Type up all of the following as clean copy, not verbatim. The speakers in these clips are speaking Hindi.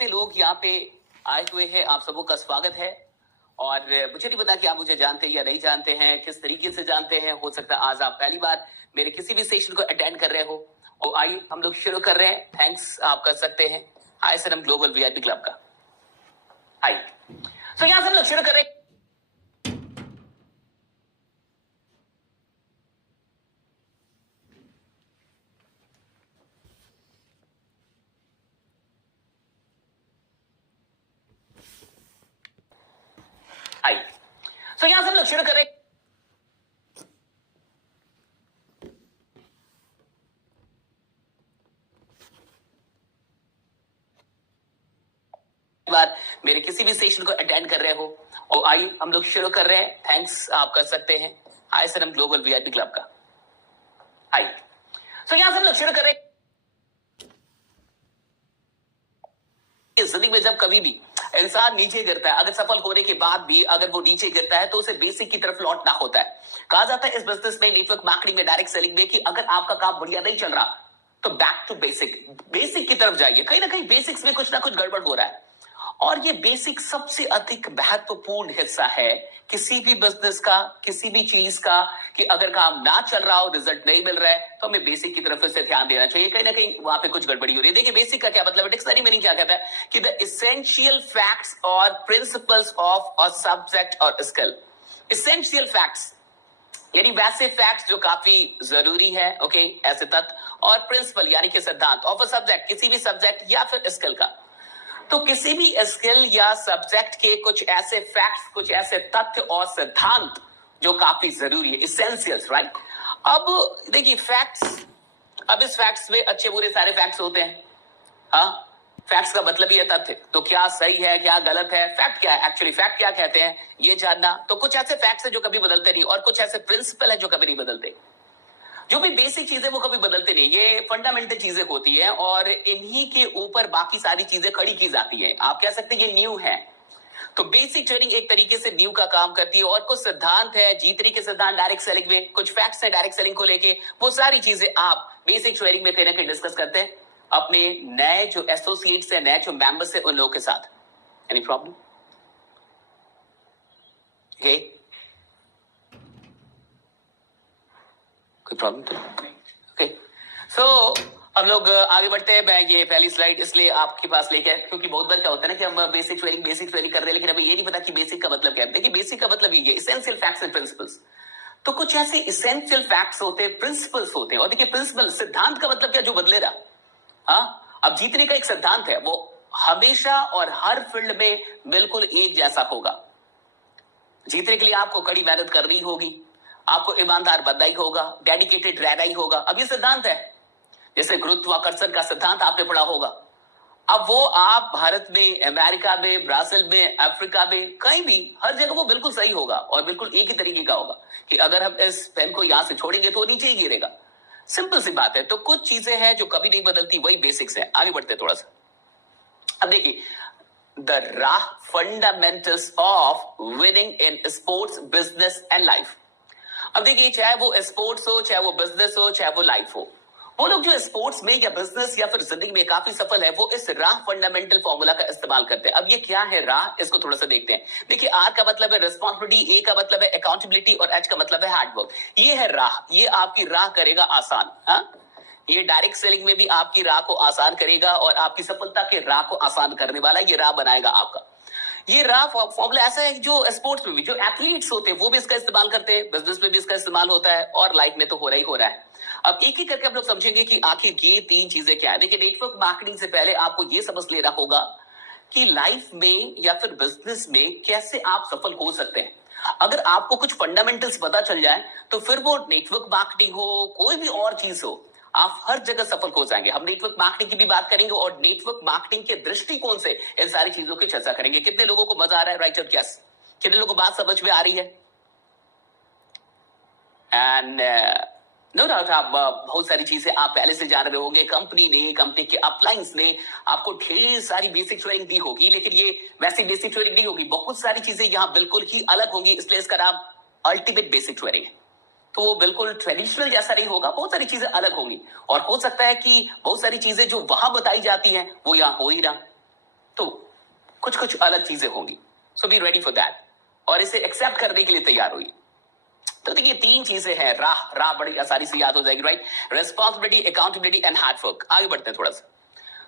जितने लोग यहाँ पे आए हुए हैं आप सबों का स्वागत है। और मुझे नहीं पता कि आप मुझे जानते हैं या नहीं जानते हैं, किस तरीके से जानते हैं। हो सकता है आज आप पहली बार मेरे किसी भी सेशन को अटेंड कर रहे हो। और आइए हम लोग शुरू कर रहे हैं। थैंक्स आप कर सकते हैं आई सनम ग्लोबल वीआईपी क्लब का। आइए तो यहाँ से हम लोग शुरू कर रहे हैं। आइए तो यहाँ से हम लोग शुरू कर रहे हैं। बार मेरे किसी भी सेशन को अटेंड कर रहे हो। और आइए हम लोग शुरू कर रहे हैं। थैंक्स आप कर सकते हैं आई सनम ग्लोबल वीआईपी क्लब का। आइए तो यहां से हम लोग शुरू कर रहे हैं। जिंदगी में जब कभी भी इंसान नीचे गिरता है, अगर सफल होने के बाद भी अगर वो नीचे गिरता है तो उसे बेसिक की तरफ लौटना होता है। कहा जाता है इस बिजनेस में, नेटवर्क मार्केटिंग में, डायरेक्ट सेलिंग में, कि अगर आपका काम बढ़िया नहीं चल रहा तो बैक टू बेसिक, बेसिक की तरफ जाइए। कहीं ना कहीं बेसिक्स में कुछ ना कुछ गड़बड़ हो रहा है और ये बेसिक सबसे अधिक महत्वपूर्ण हिस्सा है किसी भी बिजनेस का, किसी भी चीज का। कि अगर काम ना चल रहा हो, रिजल्ट नहीं मिल रहा है, तो हमें बेसिक की तरफ से ध्यान देना चाहिए। कहीं ना कहीं वहां पे कुछ गड़बड़ी हो रही है। देखिए बेसिक का क्या मतलब है, डिक्शनरी मीनिंग क्या कहता है कि द एसेंशियल फैक्ट्स और प्रिंसिपल्स ऑफ अ सब्जेक्ट और स्किल। एसेंशियल फैक्ट्स यानी वैसे फैक्ट्स जो काफी जरूरी है, ओके, ऐसे तत्व, और प्रिंसिपल यानी कि सिद्धांत ऑफ अ सब्जेक्ट, किसी भी सब्जेक्ट या फिर स्किल का। तो किसी भी स्किल या सब्जेक्ट के कुछ ऐसे फैक्ट्स, कुछ ऐसे तथ्य और सिद्धांत जो काफी जरूरी है, इसेंशियल्स, राइट। अब देखिए फैक्ट्स, अब इस फैक्ट्स में अच्छे बुरे सारे फैक्ट्स होते हैं। हाँ, फैक्ट्स का मतलब ही है तथ्य। तो क्या सही है, क्या गलत है, फैक्ट क्या है, एक्चुअली फैक्ट क्या कहते हैं, ये जानना। तो कुछ ऐसे फैक्ट्स है जो कभी बदलते नहीं, और कुछ ऐसे प्रिंसिपल है जो कभी नहीं बदलते। जो भी बेसिक चीजें वो कभी बदलते नहीं, ये फंडामेंटल चीजें होती है और इन्हीं के ऊपर बाकी सारी चीजें खड़ी की जाती है। आप कह सकते हैं ये न्यू है। तो बेसिक ट्रेडिंग एक तरीके से न्यू का काम करती है। और कुछ सिद्धांत है, जीतने के सिद्धांत डायरेक्ट सेलिंग में, कुछ फैक्ट्स है डायरेक्ट सेलिंग को लेके, वो सारी चीजें आप बेसिक ट्रेडिंग में कहीं ना कहीं डिस्कस करते हैं अपने नए जो एसोसिएट्स है, नए जो मेंबर्स है, उन लोगों के साथ। Any problem? ओके, कोई प्रॉब्लम तो नहीं? ओके, सो हम लोग आगे बढ़ते हैं। मैं ये पहली स्लाइड इसलिए आपके पास लेके आया क्योंकि बहुत बार क्या होता है ना कि हम बेसिक ट्रेनिंग कर रहे हैं, लेकिन अभी ये नहीं पता कि बेसिक का मतलब क्या है। देखिए बेसिक का मतलब ये इसेंशियल फैक्ट्स एंड प्रिंसिपल्स। तो कुछ ऐसे इसेंशियल फैक्ट्स होते हैं, प्रिंसिपल्स होते हैं। और देखिए प्रिंसिपल, सिद्धांत का मतलब क्या, जो बदलेगा। हाँ, अब जीतने का एक सिद्धांत है, वो हमेशा और हर फील्ड में बिल्कुल एक जैसा होगा। जीतने के लिए आपको कड़ी मेहनत करनी होगी, आपको ईमानदार बनना ही होगा, डेडिकेटेड रहना ही होगा। अब ये सिद्धांत है, जैसे गुरुत्वाकर्षण का सिद्धांत आपने पढ़ा होगा। अब वो आप भारत में, अमेरिका में, ब्राजील में, अफ्रीका में, कहीं भी, हर जगह वो बिल्कुल सही होगा और बिल्कुल एक ही तरीके का होगा कि अगर हम इस पेन को यहां से छोड़ेंगे तो नीचे ही गिरेगा। सिंपल सी बात है। तो कुछ चीजें हैं जो कभी नहीं बदलती, वही बेसिक्स है। आगे बढ़ते थोड़ा सा। अब देखिए द राह fundamentals of winning in sports, business and life. अब देखिए चाहे वो स्पोर्ट्स हो, चाहे वो बिजनेस हो, चाहे वो लाइफ हो, वो लोग जो स्पोर्ट्स में या बिजनेस या फिर जिंदगी में काफी सफल है, वो इस राह फंडामेंटल फॉर्मूला का इस्तेमाल करते हैं। अब ये क्या है राह, इसको थोड़ा सा देखते हैं। देखिए आर का मतलब है रिस्पॉन्सिबिलिटी, ए का मतलब है अकाउंटेबिलिटी और एच का मतलब है हार्डवर्क। ये है राह, ये आपकी राह करेगा आसान। हाँ, ये डायरेक्ट सेलिंग में भी आपकी राह को आसान करेगा और आपकी सफलता के राह को आसान करने वाला ये राह बनाएगा आपका। ये राह फॉर्मूला ऐसा है जो स्पोर्ट्स में भी, जो एथलीट्स होते हैं वो भी इसका इस्तेमाल करते हैं, बिजनेस में भी इसका इस्तेमाल होता है और लाइफ में तो हो रहा ही हो रहा है। अब एक ही करके हम लोग समझेंगे कि आखिर ये तीन चीजें क्या है। देखिए नेटवर्क मार्केटिंग से पहले आपको ये समझ लेना होगा कि लाइफ में या फिर बिजनेस में कैसे आप सफल हो सकते हैं। अगर आपको कुछ फंडामेंटल्स पता चल जाए तो फिर वो नेटवर्क मार्केटिंग हो, कोई भी और चीज हो, आप हर जगह सफल हो जाएंगे। हम नेटवर्क मार्केटिंग की भी बात करेंगे और नेटवर्क मार्केटिंग के दृष्टिकोण से इन सारी चीजों की चर्चा करेंगे। कितने लोगों को मजा आ रहा है, राइट और यस? कितने लोगों को बात समझ में आ रही है? एंड नो डाउट आप बहुत सारी चीजें आप पहले से जान रहे होंगे। कंपनी ने, कंपनी के अपलाइंस ने आपको ढेर सारी बेसिक ट्रेनिंग दी होगी, लेकिन ये वैसी बेसिक ट्रेनिंग नहीं होगी। बहुत सारी चीजें यहाँ बिल्कुल ही अलग होंगी, इसलिए इसका नाम अल्टीमेट बेसिक ट्रेनिंग है। तो वो बिल्कुल ट्रेडिशनल जैसा नहीं होगा, बहुत सारी चीजें अलग होंगी। और हो सकता है कि बहुत सारी चीजें जो वहां बताई जाती हैं वो यहाँ हो ही ना। तो कुछ कुछ अलग चीजें होंगी। सो बी रेडी फॉर दैट, और इसे एक्सेप्ट करने के लिए तैयार हुई। तो देखिए 3 चीजें हैं, राह बड़ी आसानी से याद हो जाएगी, right? Responsibility, accountability and hard work. आगे बढ़ते हैं थोड़ा सा।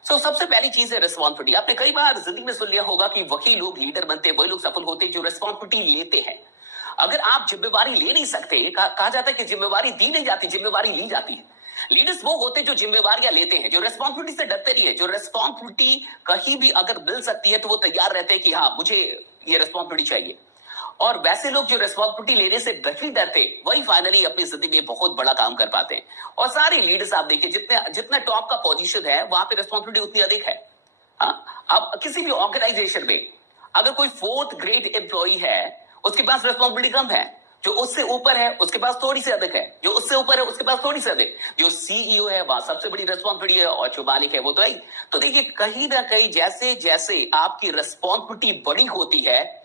सबसे पहली चीज है रिस्पॉन्सिबिलिटी। आपने कई बार जिंदगी में सुन लिया होगा कि वही लोग लीडर बनते हैं, वही लोग सफल होते हैं जो रिस्पॉन्सिबिलिटी लेते हैं। अगर आप जिम्मेवारी ले नहीं सकते, कहा जाता है कि जिम्मेवारी दी नहीं जाती, जिम्मेवारी ली जाती है। लीडर्स वो होते हैं जो जिम्मेवारियां लेते हैं, जो रिस्पॉन्सिबिलिटी से डरते नहीं है, जो रिस्पॉन्सिबिलिटी कहीं भी अगर मिल सकती है तो वो तैयार रहते हैं कि हाँ मुझे ये रिस्पॉन्सिबिलिटी चाहिए। और वैसे लोग जो रिस्पॉन्सिबिलिटी लेने से नहीं डरते, वही फाइनली अपनी जिंदगी में बहुत बड़ा काम कर पाते हैं। और सारे लीडर्स आप देखिए, जितना टॉप का पोजीशन है वहां पे रिस्पॉन्सिबिलिटी उतनी अधिक है। हाँ, अब किसी भी ऑर्गेनाइजेशन में अगर कोई 4th ग्रेड एम्प्लॉई है, उसके पास रिस्पॉन्सिबिलिटी कम है। जो उससे ऊपर है उसके पास थोड़ी सी अधिक है, जो उससे ऊपर है उसके पास थोड़ी सी अधिक। जो सीईओ है वहां सबसे बड़ी रिस्पॉन्सिबिलिटी है, और जो मालिक है वो तो है। तो देखिए कहीं ना कहीं जैसे जैसे आपकी रिस्पॉन्सिबिलिटी बड़ी होती है,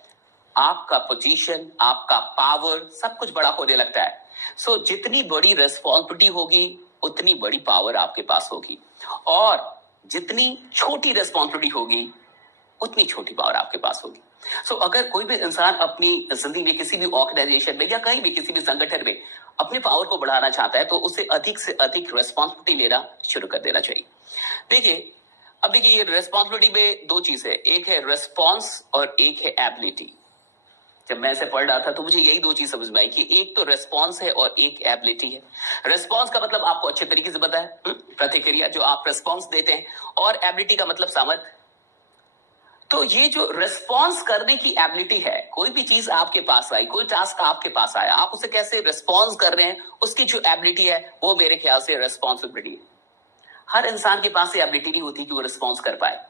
आपका पोजीशन, आपका पावर, सब कुछ बड़ा होने लगता है। जितनी बड़ी रिस्पॉन्सिबिलिटी होगी उतनी बड़ी पावर आपके पास होगी, और जितनी छोटी रिस्पॉन्सिबिलिटी होगी उतनी छोटी पावर आपके पास होगी। अगर कोई भी इंसान अपनी जिंदगी में किसी भी ऑर्गेनाइजेशन में या कहीं भी किसी भी संगठन में अपनी पावर को बढ़ाना चाहता है, तो उसे अधिक से अधिक रिस्पॉन्सिबिलिटी लेना शुरू कर देना चाहिए। देखिए अब देखिए ये रिस्पॉन्सिबिलिटी में 2 चीज है, एक है रिस्पॉन्स और एक है एबिलिटी। जब मैं इसे पढ़ रहा था तो मुझे यही 2 चीज समझ में आई कि एक तो रेस्पॉन्स है और एक एबिलिटी है। रेस्पॉन्स का मतलब आपको अच्छे तरीके से पता है, प्रतिक्रिया जो आप रेस्पॉन्स देते हैं, और एबिलिटी का मतलब सामर्थ्य। तो ये जो रिस्पॉन्स करने की एबिलिटी है, कोई भी चीज आपके पास आई, कोई टास्क आपके पास आया, आप उसे कैसे रिस्पॉन्स कर रहे हैं, उसकी जो एबिलिटी है वो मेरे ख्याल से रिस्पॉन्सिबिलिटी है। हर इंसान के पास ये एबिलिटी नहीं होती कि वो रिस्पॉन्स कर पाए,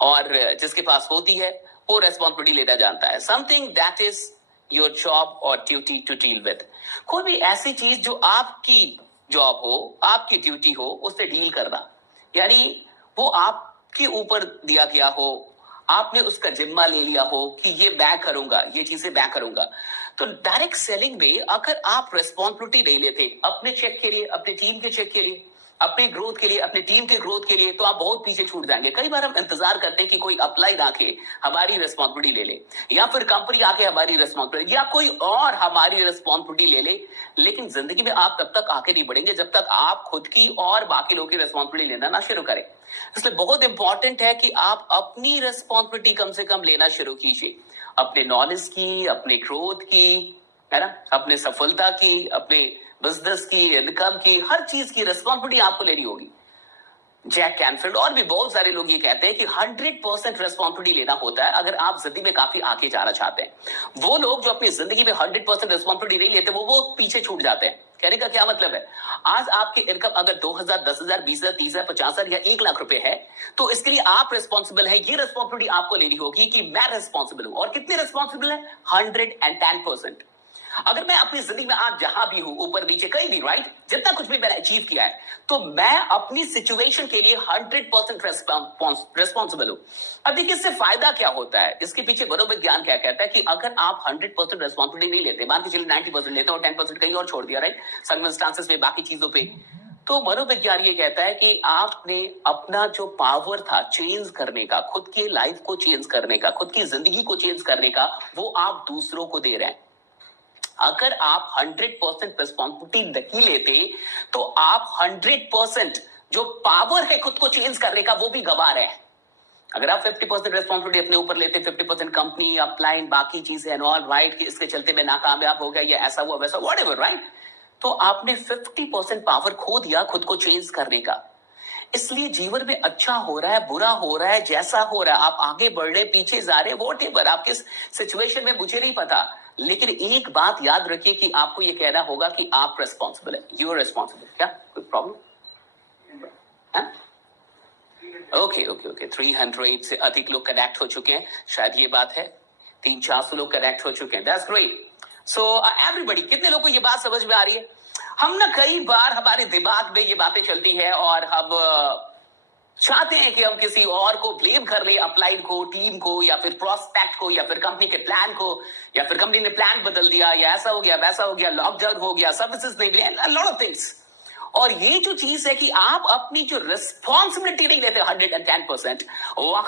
और जिसके पास होती है वो रेस्पॉन्सिबिलिटी लेना जानता है। Something that is your job और ड्यूटी टू डील विद। कोई भी ऐसी चीज जो आपकी जॉब हो, आपकी ड्यूटी हो, उससे डील करना, यानी वो आपके ऊपर दिया गया हो, आपने उसका जिम्मा ले लिया हो कि ये मैं करूंगा, ये चीजें मैं करूंगा। तो डायरेक्ट सेलिंग में अगर आप रेस्पॉन्सिबिलिटी नहीं लेते अपने चेक के लिए, अपने टीम के चेक के लिए, अपनी ग्रोथ के लिए, अपनी टीम के ग्रोथ के लिए, तो आप बहुत पीछे छूट जाएंगे। कई बार हम इंतजार करते हैं कि कोई अपलाइन आके हमारी रिस्पॉन्सिबिलिटी ले ले, या फिर कंपनी आके हमारी रिस्पॉन्सिबिलिटी, या कोई और हमारी रिस्पॉन्सिबिलिटी ले ले, लेकिन जिंदगी में आप तब तक आगे नहीं बढ़ेंगे जब तक आप खुद की और बाकी लोगों की रिस्पॉन्सिबिलिटी लेना ना शुरू करें। इसलिए बहुत इंपॉर्टेंट है कि आप अपनी रिस्पॉन्सिबिलिटी कम से कम लेना शुरू कीजिए, अपने नॉलेज की, अपने ग्रोथ की, है ना, अपने सफलता की, अपने बिजनेस की, इनकम की, हर चीज की रिस्पॉन्सिबिलिटी आपको लेनी होगी। जैक कैनफील्ड और भी बहुत सारे लोग ये कहते हैं कि 100% रिस्पॉन्सिबिलिटी लेना होता है अगर आप जिंदगी में काफी आगे जाना चाहते हैं। वो लोग जो अपनी जिंदगी में 100% रिस्पॉन्सिबिलिटी नहीं लेते, वो पीछे छूट जाते हैं। कहने का क्या मतलब है, आज आपकी इनकम अगर 2,000, 10,000, 20,000, 30,000, 50,000 या 1 लाख रुपए है, तो इसके लिए आप रिस्पॉन्सिबल है। ये रिस्पॉन्सिबिलिटी आपको लेनी होगी कि मैं रिस्पॉन्सिबल हूं। और कितने रिस्पॉन्सिबल है? 110%। अगर मैं अपनी जिंदगी में आज जहां भी हूं, ऊपर नीचे कहीं भी, राइट, जितना कुछ भी मैंने अचीव किया है, तो मैं अपनी सिचुएशन के लिए 100% रिस्पॉन्सिबल हूं। अब देखिए इससे फायदा क्या होता है, इसके पीछे मनोविज्ञान क्या कहता है कि अगर आप 100% रिस्पॉन्सिबिलिटी नहीं लेते, मान के चलिए 90% लेते हो और 10% कहीं और छोड़ दिया, राइट, सर्कमस्टांसेस में, बाकी चीजों पे, तो मनोविज्ञान ये कहता है कि आपने अपना जो पावर था चेंज करने का, खुद की लाइफ को चेंज करने का, खुद की जिंदगी को चेंज करने का, वो आप दूसरों को दे रहे हैं। अगर आप 100% रिस्पॉन्सिबिलिटी नहीं लेते, तो आप 100% जो पावर है खुद को चेंज करने का, वो भी गवा रहे हैं। अगर आप 50% रिस्पॉन्सिबिलिटी अपने ऊपर लेते, 50% कंपनी, अपलाइन, बाकी चीजें एंड ऑल, राइट, कि इसके चलते मैं नाकामयाब हो गया, या ऐसा हुआ वैसा, व्हाटएवर, राइट, तो आपने 50% पावर खो दिया खुद को चेंज करने का। इसलिए जीवन में अच्छा हो रहा है, बुरा हो रहा है, जैसा हो रहा है, आप आगे बढ़ रहे, पीछे जा रहे, व्हाटएवर, आप किस सिचुएशन में मुझे नहीं पता, लेकिन एक बात याद रखिए कि आपको यह कहना होगा कि आप रिस्पॉन्सिबल है, यू आर रिस्पॉन्सिबल। क्या कोई प्रॉब्लम? ओके ओके ओके, 300 से अधिक लोग कनेक्ट हो चुके हैं, शायद ये बात है, 300-400 लोग कनेक्ट हो चुके हैं, दैट्स ग्रेट। सो एवरीबॉडी, कितने लोगों को ये बात समझ में आ रही है? हम ना कई बार हमारे दिमाग में ये बातें चलती है और हम चाहते हैं कि हम किसी और को ब्लेम कर ले, अपलाइन को, टीम को, या फिर प्रोस्पेक्ट को, या फिर कंपनी के प्लान को, या फिर कंपनी ने प्लान बदल दिया, या ऐसा हो गया, वैसा हो गया, लॉकडाउन हो गया, सर्विसेज नहीं मिले, अ लॉट ऑफ थिंग्स। और ये जो चीज है कि आप अपनी जो रिस्पॉन्सिबिलिटी नहीं लेते 110%, वहां